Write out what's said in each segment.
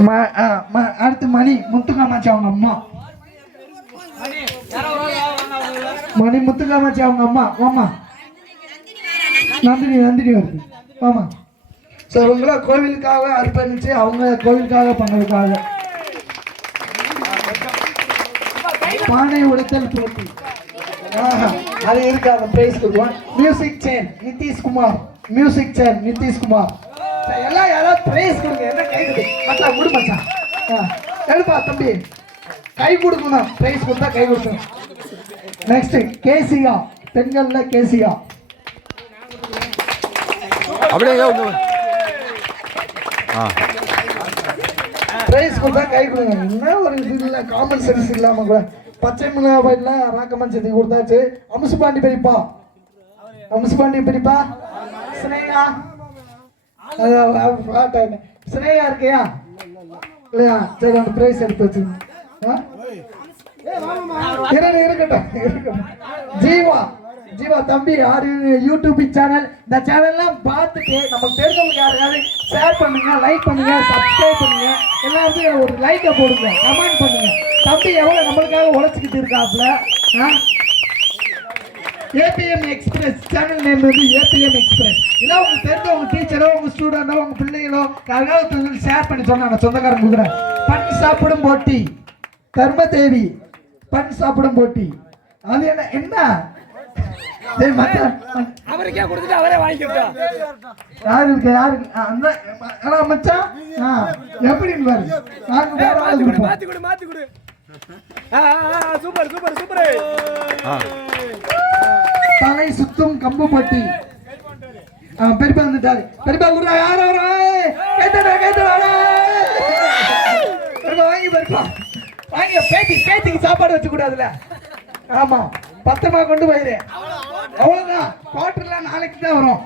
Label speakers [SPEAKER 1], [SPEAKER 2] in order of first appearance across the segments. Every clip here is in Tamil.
[SPEAKER 1] ம- ஆ, அடுத்து மணி முத்துக்காமாச்சி அவங்க அம்மா மணி முத்துக்காமாச்சி அவங்க அம்மா ஆமா நந்தினி நந்தினி வருது. ஆமா ஸோ இவங்கள கோவிலுக்காக அர்ப்பணிச்சு அவங்க கோவிலுக்காக பண்ணதுக்காக பானை உடைத்தல் போட்டி. அது இருக்கு அந்த பிரைஸ் கொடுப்போம் music chair Nitishkumar. Music chair Nitishkumar. எல்லாம் பிரைஸ் கொடுங்க. என்ன கை கொடு மச்சான் கொடு மச்சான் ஆ, எடுப்பா தம்பி. கை கொடுக்கணும். பிரைஸ் கொடுத்தா கை கொடுக்கணும். நெக்ஸ்ட் கேசியா. பெண்கள்ல கேசியா.
[SPEAKER 2] அப்படியே ஆ.
[SPEAKER 1] பிரைஸ் கொடுத்தா கை கொடுங்க. என்ன ஒரு இது இல்லை காமன் சென்ஸ் இல்லாம கூட. பச்சை மிளகாய்ல ராக்கம்மன் செத்தி கொடுத்தாச்சு. அம்சுபாண்டி பெரியப்பா. அம்சுபாண்டி பெரியப்பா. ஸ்னேகா. அது ஸ்னேகா இருக்கியா? இல்லையா? சரி அந்த பிரைஸ் எடுத்து வச்சுங்க இருக்கட்டும் இருக்கட்டும். ஜீவா ஜீவா தம்பி யாரு யூடியூப் சேனல் இந்த சேனல்லாம் பார்த்துட்டு நமக்கு தெரிஞ்சவங்களுக்கு யாரையாவது ஷேர் பண்ணுங்க லைக் பண்ணுங்க சப்ஸ்கிரைப் பண்ணுங்க. எல்லாருக்கும் ஒரு லைக்கை போடுங்க கமெண்ட் பண்ணுங்க. தம்பி எவ்வளோ நம்மளுக்காக உழைச்சிக்கிட்டு இருக்காப்புல? ஆ? ஏபிஎம் எக்ஸ்பிரஸ் சேனல் நேம் வந்து ஏபிஎம் எக்ஸ்பிரஸ் இல்லை உங்களுக்கு தெரிஞ்ச உங்க டீச்சரோ உங்க ஸ்டூடெண்டோ உங்க பிள்ளைகளோ யாருக்காவது ஷேர் பண்ணி சொன்னா நான் சொந்தக்காரன் கொடுக்குறேன். பண் சாப்பிடும் போட்டி கர்மதேவி பண் சாப்பிடும் போட்டி. அது என்ன என்ன?
[SPEAKER 3] அவருக்கே கொடுத்துட்டு அவரே வாங்கிக்கிட்டா
[SPEAKER 1] யாரு இருக்கு யாரு இருக்கு? ஆ, அந்த ஆனா மச்சான்? ஆ எப்படி பாரு?
[SPEAKER 3] மாத்தி கொடு மாத்தி கொடு ஆ, ஆ, சூப்பர் சூப்பர் சூப்பர்.
[SPEAKER 2] ஆ.
[SPEAKER 1] தலை சுத்தும் கம்புப்பட்டி ஆ, பெரியப்பா வந்துட்டாரு. பெரியப்பா குருடா யார் வரா கேட்டடா கேட்டடா பெரியப்பா வாங்கி பெரியப்பா. வாங்கி பேத்தி பேத்திக்கு சாப்பாடு வச்சு கூடாதுல ஆமா பத்திரமா கொண்டு போயிரு. அவ்வளவுதான். குவார்டர்லாம் நாளைக்கு தான் வரும்.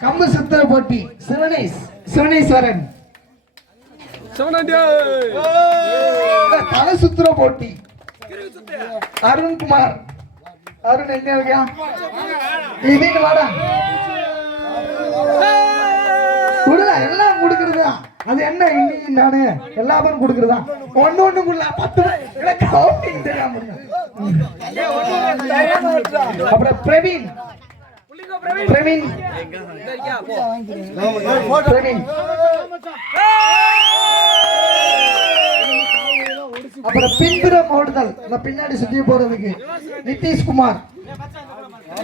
[SPEAKER 1] கம்பு சுத்தர போட்டி. சிவனேஸ் சிவனேஸ்வரன். தலை சுத்துற போட்டி. அருண்குமார். அருண் எங்க இருக்கியா வீட்டு வாடா. கொடுடா எல்லாம் கொடுக்கறதா? அது என்ன இன்னி நானு? எல்லா பேரும் கொடுக்கறதா? ஒண்ணு ஒண்ணு குள்ள பத்து கவுண்டிங் தெரியாம. அப்புறம் பிரவீன். பிரவீன். பிரவீன். அப்புறம் பின்புறம் ஓடுதல் இந்த பின்னாடி சுத்தி போறதுக்கு. நிதிஷ்குமார்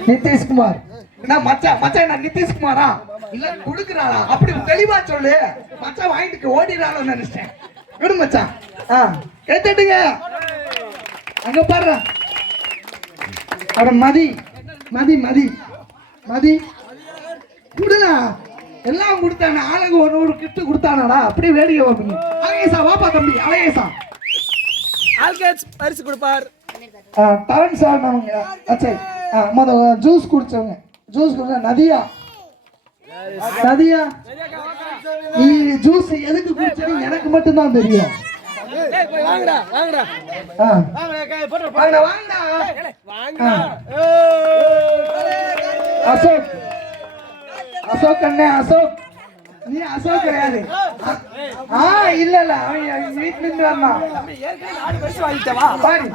[SPEAKER 1] நிதிஷ்குமார் என்ன மச்சான் மச்சான் நான் நிதிஷ்குமாரா இல்ல குடுக்குறாளா? அப்படி தெளிவா சொல்லு. மச்சான் வாங்கிட்டு ஓடிடுறாளோ நினைச்சேன் விடு மச்சான் ஆ எடுத்துட்டுங்க. அங்க பாரு அப்புறம் மதி மதி மதி மதி. குடுடா. எல்லாம் கொடுத்தானே. ஆளுங்க ஒரு ஒரு கிட்டு கொடுத்தானாடா. அப்படியே வேடிக்கை பார்க்கணும் அழகேசா வாப்பா தம்பி அழகேசா.
[SPEAKER 3] ஆல்கேட்ஸ் பரிசு கொடுப்பார்.
[SPEAKER 1] டரன்ஸ் ஆடினவங்க சரி மொத ஜூஸ் குடிச்சவங்க. ஜூஸ் குடிச்ச நதியா. நதியா? நீ ஜூஸ் எதுக்கு குடிச்சது எனக்கு மட்டும்தான் தெரியும்.
[SPEAKER 3] வாங்கடா. வாங்கடா,
[SPEAKER 1] வாங்கடா. வாங்கடா அசோக். அசோக் அண்ணே அசோக். நீ அசோக் கிடையாது. ஆ இல்ல இல்ல. அவன் வீட்டுல இருந்து
[SPEAKER 3] வாங்கிட்டவா
[SPEAKER 1] பாரு.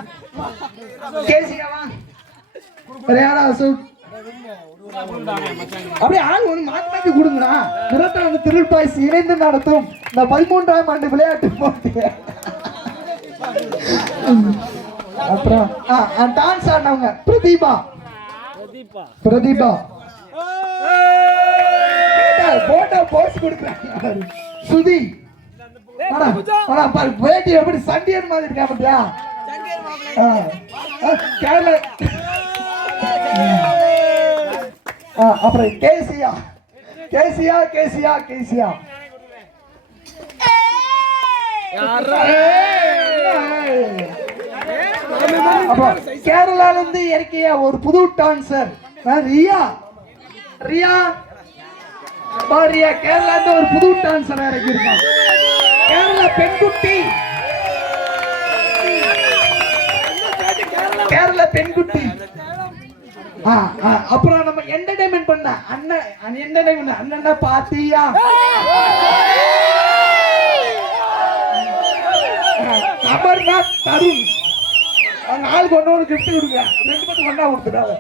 [SPEAKER 1] கேசியாவா யாரா அசோக் அப்படியே ஆள் ஒன்று மாற்றி கொடுங்கண்ணா மிரட்டல் வந்து திருப்பாய்ஸ் இணைந்து நடத்தும். இந்த பதிமூன்றாம் ஆண்டு விளையாட்டு போட்டி. அப்புறம் டான்ஸ் ஆடினவங்க. பிரதீபா.
[SPEAKER 3] பிரதீபா.
[SPEAKER 1] பிரதீபா. போட்டோ போஸ் கொடுக்குறாங்க. சுதி. வேட்டி எப்படி சண்டியன் மாதிரி இருக்கா ஆ, அப்புறம் கேசியா. Kezia Kezia Kezia. கேரளால இருந்து இறக்கிய ஒரு புது டான்சர். ரியா. ரியா. பாரியா கேரளா இருந்து ஒரு புது டான்சர் இறக்கி இருக்கான் கேரளா பெண்குட்டி. கேரளா பெண்குட்டி. அப்புறம் நம்ம என்டர்டைன்மெண்ட் பண்ண அண்ணன் என்டர்டைன்மெண்ட் அண்ணன் பாத்தியா? அமர்நாத் தருண். அவங்க ஆளுக்கு ஒன்று ஒன்று கிஃப்ட் கொடுங்க. ரெண்டு மட்டும் ஒன்றா கொடுத்துட்டாங்க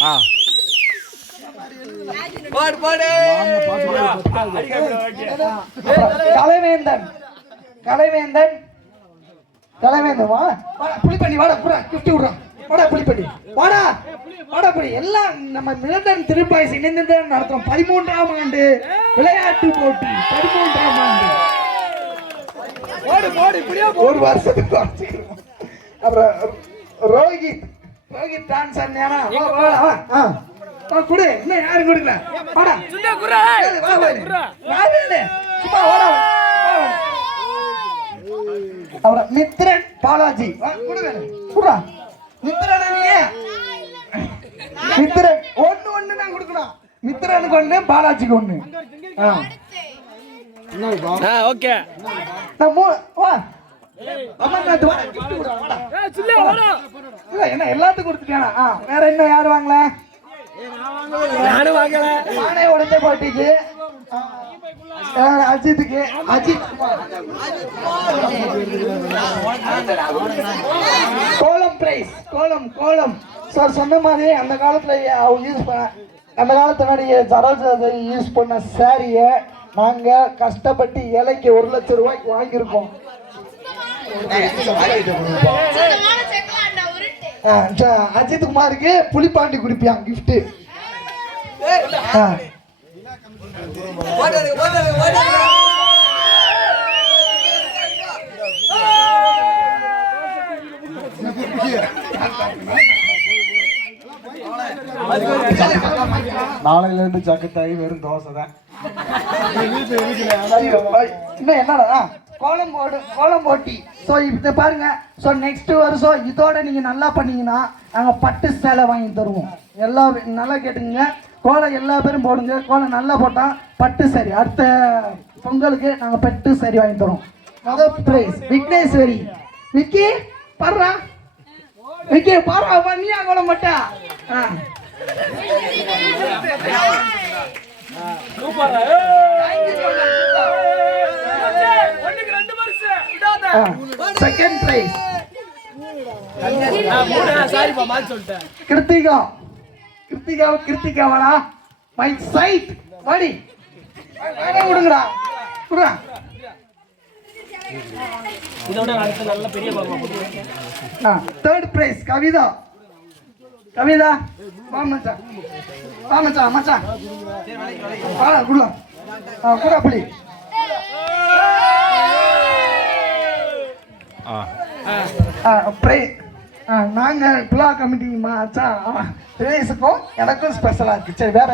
[SPEAKER 2] ஆ
[SPEAKER 1] கலைவேந்தன். கலைவேந்தன். கலைவேந்தன் வா. புளிப்பண்ணி வாடா புறா கிஃப்ட் விடுறான் வாடா புளிப்பண்ணி வாடா. வாடா புலி எல்லாம் நம்ம மிளந்தன் திருப்பாய்ஸ் இணைந்து தான் நடத்துறோம். பதிமூன்றாம் ஆண்டு விளையாட்டு போட்டி. பதிமூன்றாம் ஆண்டு.
[SPEAKER 3] போடு போடு இப்படியே
[SPEAKER 1] ஒரு வருஷத்துக்கு குறைச்சிக்கிறோம். அப்புறம் ரோஹித் ரோஹித் டான்ஸ் அண்ணா குடு. இன்னும் யாரும் கொடுக்கல? வாடா. சும்மா வேலு. அப்புறம் மித்ரன் பாலாஜி. வா, குடு வேலு. குடுடா. மித்ரனா மித்ரன் ஒண்ணு ஒண்ணு நான் கொடுக்கணும். மித்ரனுக்கு ஒண்ணு பாலாஜிக்கு ஒண்ணு.
[SPEAKER 3] ஓகே.
[SPEAKER 1] என்ன எல்லாத்துக்கும் கொடுத்துட்டானா ஆ வேற இன்னும் யார் வாங்கல?
[SPEAKER 3] நானும் வாங்கல.
[SPEAKER 1] நானே உடஞ்ச பாட்டிக்கு. அஜித்துக்கு. அஜித். கோலம் பிரைஸ் கோலம் கோலம். சார் சொன்ன மாதிரி அந்த காலத்துல யூஸ் பண்ண அந்த காலத்துல நடிகை சரோஜா யூஸ் பண்ண சாரிய நாங்க கஷ்டப்பட்டு இலைக்கு ஒரு லட்சம் ரூபாய்க்கு வாங்கியிருக்கோம். ஆ, அஜித் குமாருக்கு புலிப்பாண்டி குடிப்பியான் கிஃப்ட்
[SPEAKER 4] நாளையில இருந்து சக்கத்தாயி வெறும் தோசை தான்
[SPEAKER 1] இன்னும் என்னடா? கோலம் போடு கோலம் போட்டி. ஸோ இதை பாருங்க. ஸோ நெக்ஸ்ட் வருஷம் இதோட நீங்க நல்லா பண்ணீங்கன்னா நாங்க பட்டு சேலை வாங்கி தருவோம். எல்லா நல்லா கேட்டுங்க கோலம் எல்லா பேரும் போடுங்க. கோலம் நல்லா போட்டா பட்டு சரி. அடுத்த பொங்கலுக்கு நாங்க பட்டு சரி வாங்கி தரோம் முதல் பிரைஸ் விக்னேஸ்வரி. விக்கி பாடுறா விக்கி பாடுறா நீயா கோலம் போட்டா? ஆ. Second prize Kiruthika. Kiruthika Kiruthika வாடா மை சைட் வாடி. வாடா விடுங்கடா. விடுறா
[SPEAKER 3] இதோட அடுத்த நல்ல பெரிய பாப்பா
[SPEAKER 1] ஆ தேர்ட் பிரைஸ் கவிதா. கவிதா வா மச்சான். வா மச்சான் மச்சான். வாடா குடுவா ஆ குடா
[SPEAKER 2] ஆ.
[SPEAKER 1] நாங்கள் புலா கமிட்டி மச்சான். தினேஷுக்கும் எனக்கும் ஸ்பெஷலாக இருக்கு. சரி வேற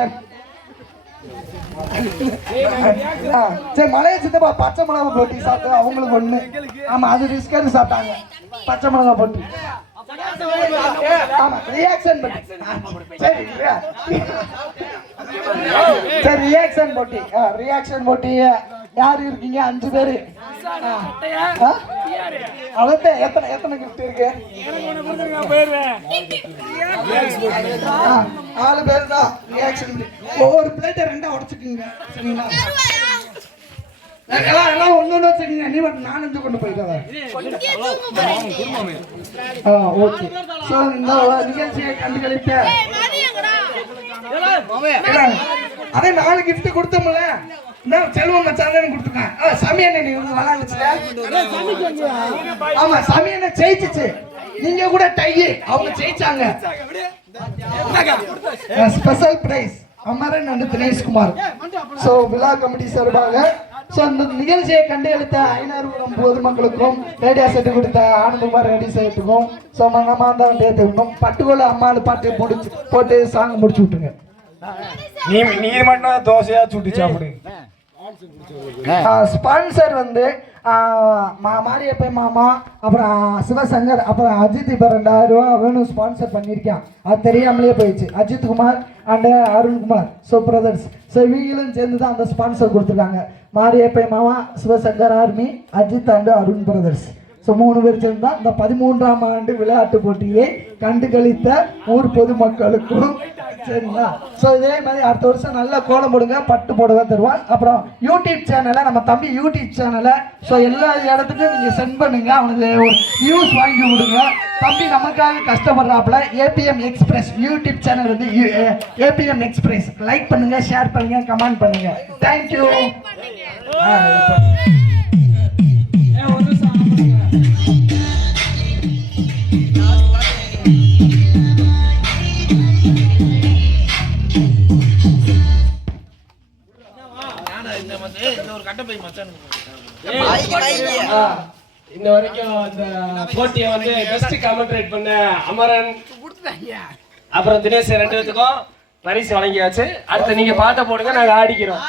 [SPEAKER 1] சரி மலையை சித்தப்பா பச்சை மிளகா போட்டி சாப்பிட்டு அவங்களுக்கு ஒண்ணு. ஆமா அது ரிஸ்க் எடுத்து சாப்பிட்டாங்க. பச்சை மிளகா போட்டி. ஆமா ரியாக்ஷன் போட்டி. சரி சரி ரியாக்ஷன் போட்டி. ரியாக்ஷன் போட்டி யார் இருக்கீங்க? அஞ்சு பேரு? அதான் எத்தனை எத்தனை கிஃப்ட் இருக்கு? நாலு பேர் தான் ஒவ்வொரு பிளேட்டை ரெண்டா உடச்சுக்கீங்க. சரிங்களா? எல்லாம் எல்லாம் ஒன்று வச்சுக்கீங்க. நீ மட்டும் நாலஞ்சு கொண்டு போயிட்டு
[SPEAKER 5] இங்கே தூங்க போறேன்
[SPEAKER 1] ஆ ஓகே ஸோ இந்த நிகழ்ச்சியை அதே நாலு gift கொடுத்தோம்ல. இந்த செல்வம் மச்சான் கொடுத்துருக்கேன். ஆ சாமி அண்ணன் நீங்க விளாண்டுச்சுல? ஆமா சாமி அண்ணன் ஜெயிச்சுச்சு. நீங்க கூட டை அவங்க ஜெயிச்சாங்க. Special prize Amaran and Dineshkumar. So விழா கமிட்டி சார்பாக ஸோ அந்த நிகழ்ச்சியை கண்டுகளித்த ஐநூறு பொதுமக்களுக்கும் ரேடியோ செட்டு கொடுத்த ஆனந்தகுமார் ரேடியோ செட்டுக்கும் ஸோ நம்ம தான் தேர்த்துக்கணும் பட்டுக்கோல அம்மாள் பாட்டு முடிச்சு போட்டு சாங் முடிச்சு விட்டுங்க
[SPEAKER 4] நீ நீ மட்டும் தோசையா சுட்டு சாப்பிடு
[SPEAKER 1] ஸ்பான்சர் வந்து மா- மாரியப்பை மாமா அப்புறம் சிவசங்கர் அப்புறம் அஜித் இப்போ ரெண்டாயிரம் ரூபா வேணும் ஸ்பான்சர் பண்ணியிருக்கான் அது தெரியாமலே போயிடுச்சு. Ajith Kumar and Arunkumar so brothers so இவங்களும் சேர்ந்து தான் அந்த ஸ்பான்சர் கொடுத்துருக்காங்க. மாரியப்பை மாமா Sivasankar army Ajith and Arun brothers so மூணு பேர் சேர்ந்தா இந்த பதிமூன்றாம் ஆண்டு விளையாட்டு போட்டியை கண்டு கழித்த ஊர் பொதுமக்களுக்கும் சரிங்களா ஸோ இதே மாதிரி அடுத்த வருஷம் நல்ல கோலம் போடுங்க பட்டு புடவை தருவான் அப்புறம் யூடியூப் சேனலை நம்ம தம்பி யூடியூப் சேனலை ஸோ எல்லா இடத்துக்கும் நீங்கள் சென்ட் பண்ணுங்க. அவனுக்கு ஒரு வியூஸ் வாங்கி கொடுங்க. தம்பி நமக்காக கஷ்டப்படுறாப்புல ஏபிஎம் எக்ஸ்பிரஸ் யூடியூப் சேனல் வந்து ஏபிஎம் எக்ஸ்பிரஸ் லைக் பண்ணுங்க ஷேர் பண்ணுங்க கமெண்ட் பண்ணுங்க. தேங்க்யூ
[SPEAKER 3] போட்டியை வந்து பெஸ்ட் காமெண்ட்ரேட் பண்ண அமரன். அப்புறம் தினேஷ் ரெண்டு பேத்துக்கும் பரிசு வழங்கியாச்சு. அடுத்து நீங்க பாட்ட போடுங்க நாங்க ஆடிக்கிறோம்.